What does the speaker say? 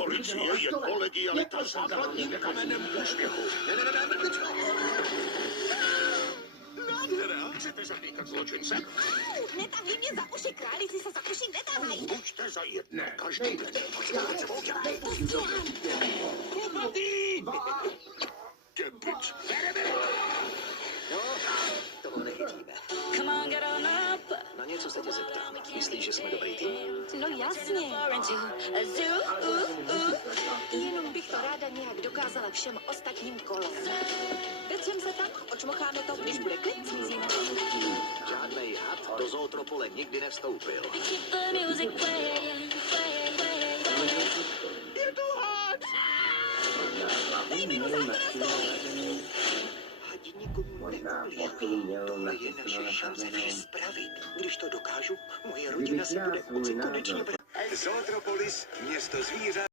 Policie je kolegialita základním kamenem úspěchu. Nádhera! Chcete zatýkat zločince? Netahuj mě za uši, králíci se za uši netahají. Buďte za jedné, každý den. Kubatý! Kepič. Toho nechytíme. Na něco se tě zeptám. Myslíš, že jsme dobrý tým? No jasně. Jenom bych to ráda nějak dokázala všem ostatním kolem. Vetřem se tam, očmocháme to, když bude klid, zmizíme. Žádnej had do zootropole nikdy nevstoupil. Je to had! Dej mi do Hadi nikomu nevolí. To je naše šance vše spravit. Když to dokážu, moje rodina se bude moci konečně vrát. Zootropolis, město zvířat.